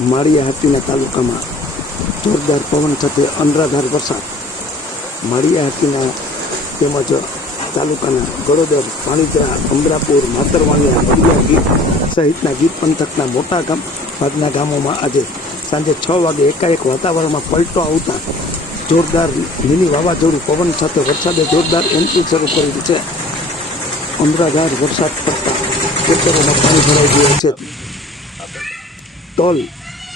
માળિયા હાટીના તાલુકામાં જોરદાર પવન સાથે અનરાધાર વરસાદ. માળિયા હાટીના તેમજ તાલુકાના ગળોદર, પાણીતરા, અમરાપુર, માતરવાણિયા, વડિયા, ગીર સહિતના ગીર પંથકના મોટા ભાગના ગામોમાં આજે સાંજે 6 વાગે એકાએક વાતાવરણમાં પલટો આવતા જોરદાર મિની વાવાઝોડું પવન સાથે વરસાદે જોરદાર એન્ટ્રી શરૂ કરી છે. અનરાધાર વરસાદ પડતા ખેતરોમાં પાણી ભરાઈ ગયા છે. તલ,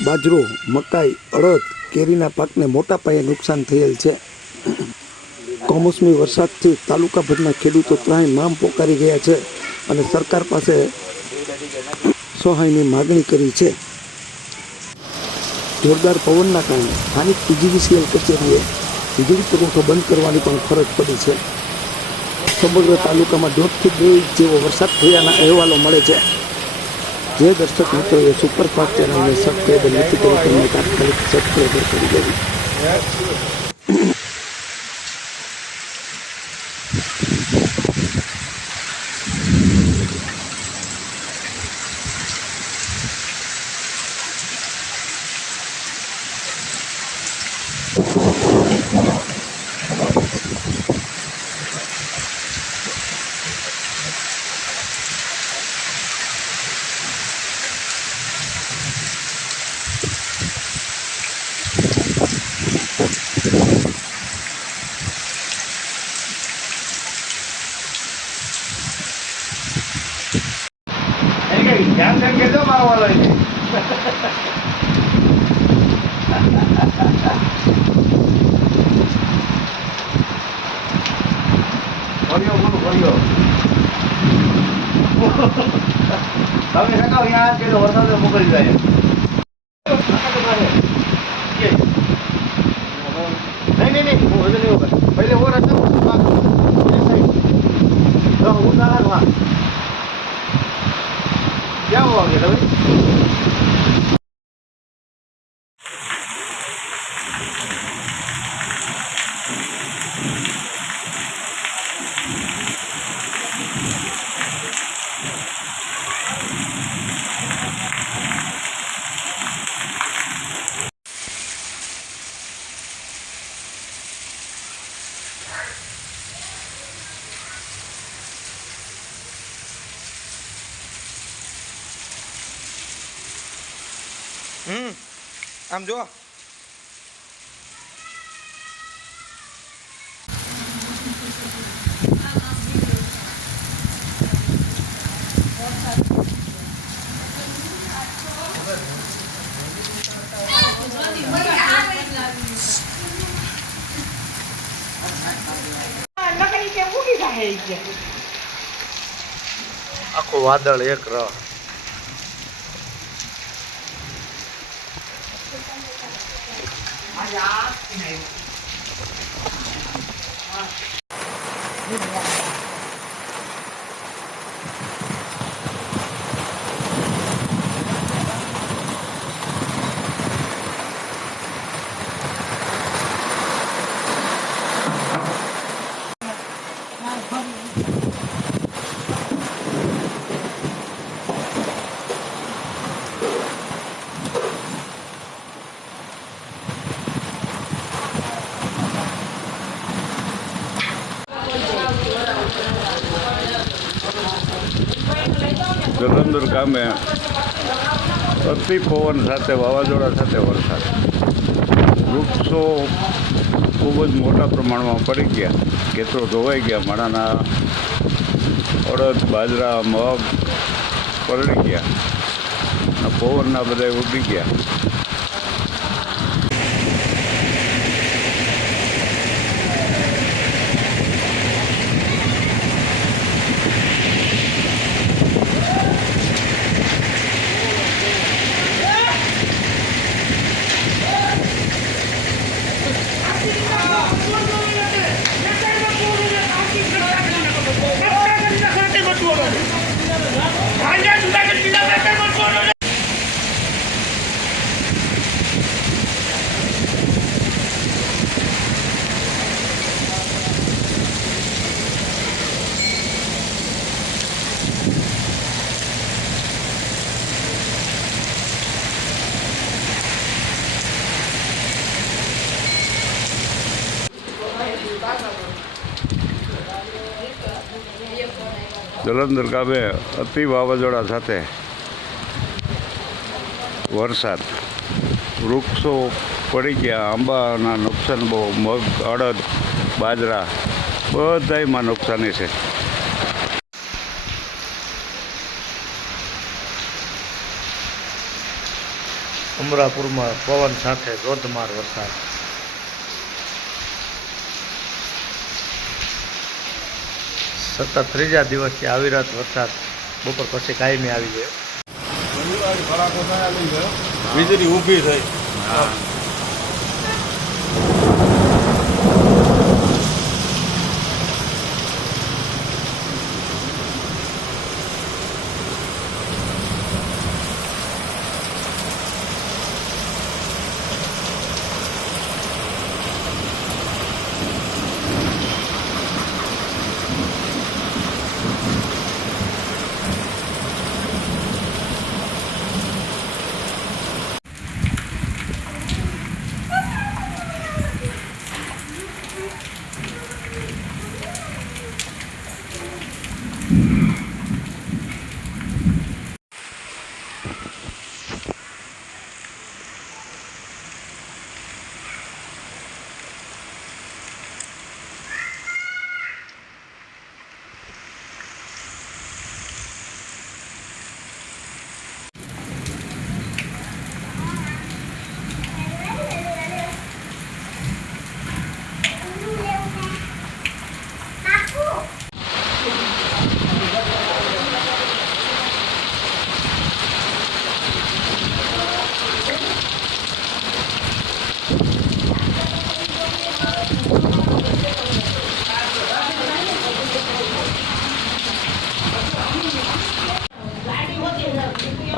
બાજરો, મકાઈ, અડદ, કેરીના પાકને મોટા પાયે નુકસાન થયેલ છે. કમોસમી વરસાદથી તાલુકાભરના ખેડૂતો ત્રાહિમામ પોકારી ગયા છે અને સરકાર પાસે સહાયની માગણી કરી છે. જોરદાર પવનના કારણે સ્થાનિક PGVCL કચેરીએ વીજળી પુરવઠો બંધ કરવાની પણ ફરજ પડી છે. સમગ્ર તાલુકામાં 1.5 થી 2 ઇંચ જેવો વરસાદ થયાના અહેવાલો મળે છે. જે દર્શક મિત્રોએ સુપરફાસ્ટ ચેનલને સબસ્ક્રાઈબ નથી કરી તેમને તાત્કાલિક સબસ્ક્રાઈબર કરી દેવી. ધ્યાન ધ્યાન કેજો મારો વાલો છે. ફર્યો બોલો ફર્યો. તમે સકાવ યાદ કે વરસાદ મોકલી જાય. નહીં હું હજુ નહીં હોગા પહેલે વો રસ્તા હું ના ક્યાં હોવા ગયા તમે? આમ જો આખો વાદળ એક રહ. ગલંદર ગામે અતિ પવન સાથે વાવાઝોડા સાથે વરસાદ. વૃક્ષો ખૂબ જ મોટા પ્રમાણમાં પડી ગયા, ખેતરો ધોવાઈ ગયા, માણાના અડદ, બાજરા, મગ પલળી ગયા અને પવનના બધા ઉડી ગયા. જલંધર ગામે અતિ વાવાઝોડા સાથે વરસાદ, વૃક્ષો પડી ગયા, આંબાના નુકસાન બહુ, મગ, અડદ, બાજરા બધાયમાં નુકસાની છે. અમરાપુરમાં પવન સાથે ધોધમાર વરસાદ. સતત ત્રીજા દિવસથી અવિરત વરસાદ બપોર પછી કાયમી આવી ગયો. વીજળી ઊભી થઈ.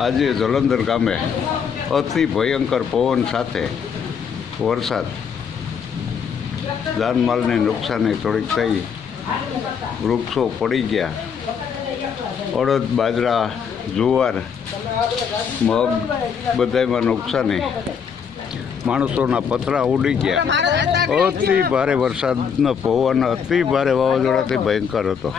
આજે જલંધર ગામે અતિ ભયંકર પવન સાથે વરસાદ, જાનમાલની નુકસાની થોડીક થઈ, વૃક્ષો પડી ગયા, અડદ, બાજરા, જુવાર, મગ બધાયમાં નુકસાની, માણસોના પતરા ઉડી ગયા. અતિ ભારે વરસાદનો પવન અતિ ભારે વાવાઝોડાથી ભયંકર હતો.